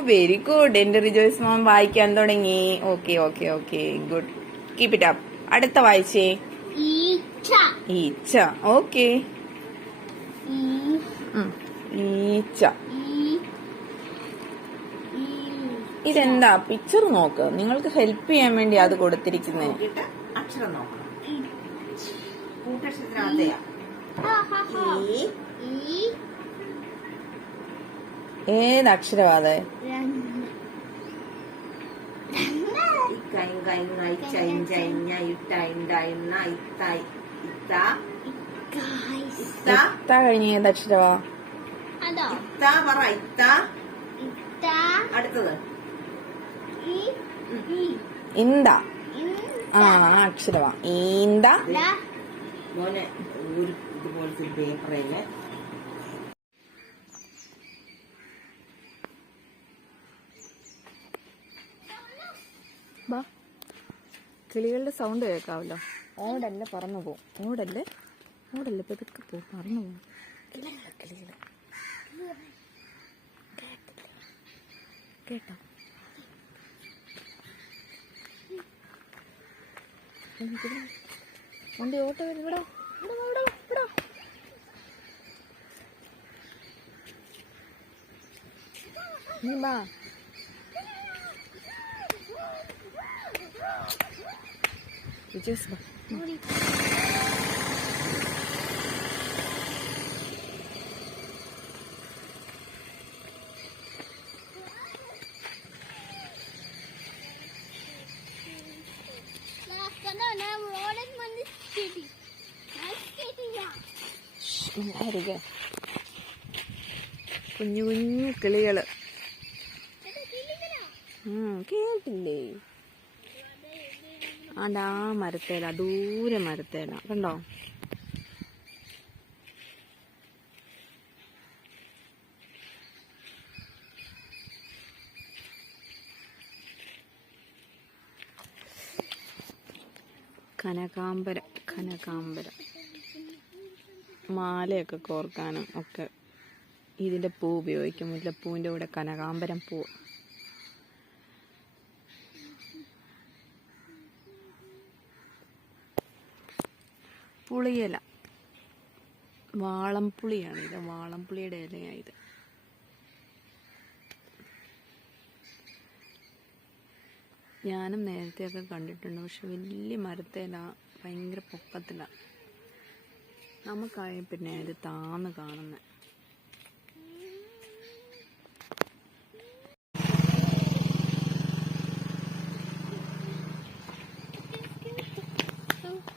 Very good എന്റെ Rejoice mom വായിക്കാൻ തുടങ്ങി. Okay okay okay good keep it up അടുത്ത വായിച്ചേ. ഈച്ച. ഓക്കെ ഈച്ച. ഇതെന്താ? പിക്ചർ നോക്ക്. നിങ്ങൾക്ക് ഹെൽപ്പ് ചെയ്യാൻ വേണ്ടി അത് കൊടുത്തിരിക്കുന്നേ. അക്ഷരം നോക്കണം. കൂട്ടക്ഷരത്തിനകത്തെയാ. ഏത് അക്ഷരവാദ ഇത്ത കഴിഞ്ഞ ഏത് അക്ഷരവാ? ഇത്ത പറ ഇത്ത. ഇത്ത. അടുത്തത്. ഇന്ത. ആ അക്ഷരവാ. ഈന്ത മോനെ ഒരു ഇതുപോലത്തെ പേപ്പറേൽ കിളികളുടെ സൗണ്ട് കേൾക്കാവല്ലോ. ഓടല്ല പറന്നു പോവും. ഓടല്ലേ ഓടല്ലേ പെതുക്കെ പോ പറന്നു പോവും. കിളികൾ കേട്ടോ? വണ്ടി ഓട്ടോ വരും. ഇവിടെ? Come വാ. നീ കിട്ടി കിട്ടില്ല മിണ്ടാതിരിക്കെ. കുഞ്ഞു കുഞ്ഞു കിളികൾ. ഉം, കേട്ടില്ലേ അതാ മരത്തേല ദൂരെ മരത്തേല. കണ്ടോ? കനകാംബരം കനകാംബരം. മാലയൊക്കെ കോർക്കാനും ഒക്കെ ഇതിന്റെ പൂ ഉപയോഗിക്കും. മുല്ലപ്പൂവിന്റെ കൂടെ കനകാംബരം പൂ. പുളിയില. വാളംപുളിയാണ് ഇത്. വാളംപുളിയുടെ ഇലയായത് ഞാനും നേരത്തെയൊക്കെ കണ്ടിട്ടുണ്ട്. പക്ഷെ വലിയ മരത്തേല ഭയങ്കര പൊക്കത്തില. നമുക്കായി പിന്നെ ഇത് താന്ന് കാണുന്ന.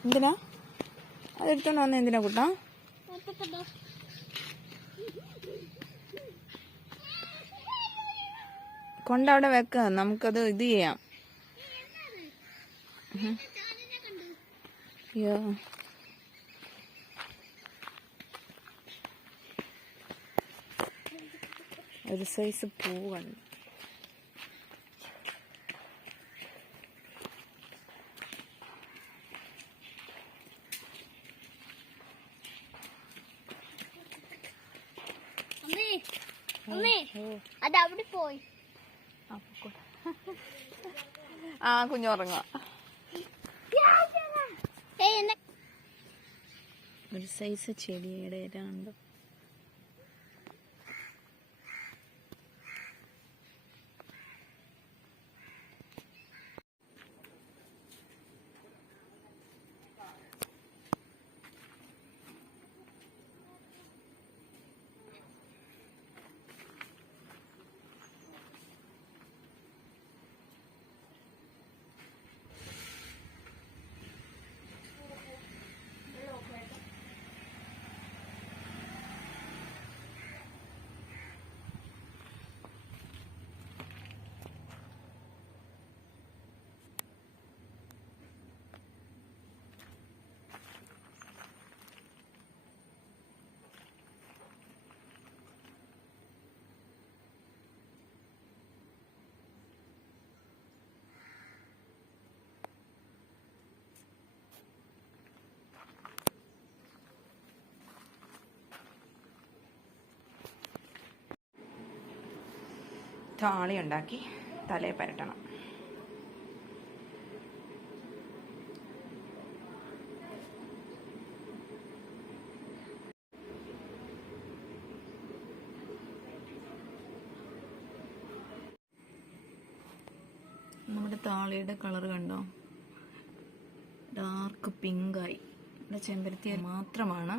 എന്തിനാ? അതെടുത്തോണ്ട് വന്ന എന്തിനാ കൂട്ടാ? കൊണ്ടവിടെ വെക്ക നമുക്കത് ഇത് ചെയ്യാം. അയ്യോ. ഒരു സൈസ് പൂ അത് അവിടെ പോയി. ആ കുഞ്ഞുറങ്ങ ഒരു സൈസ് ചെടിയുടെ ഇല താളി ഉണ്ടാക്കി തലയെ പരട്ടണം. നമ്മുടെ താളിയുടെ കളർ കണ്ടോ? ഡാർക്ക് പിങ്കായി. നമ്മുടെ ചെമ്പരത്തി മാത്രമാണ്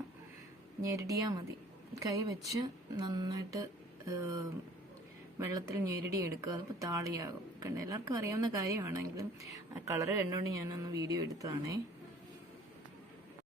ഞെരടിയാൽ മതി. കൈ വെച്ച് നന്നായിട്ട് വെള്ളത്തിൽ ഞെരടിയെടുക്കുക അതിപ്പോൾ താളിയാകും. കണ്ട? എല്ലാവർക്കും അറിയാവുന്ന കാര്യമാണെങ്കിലും ആ കളർ കണ്ടുകൊണ്ട് ഞാനൊന്ന് വീഡിയോ എടുത്തതാണേ.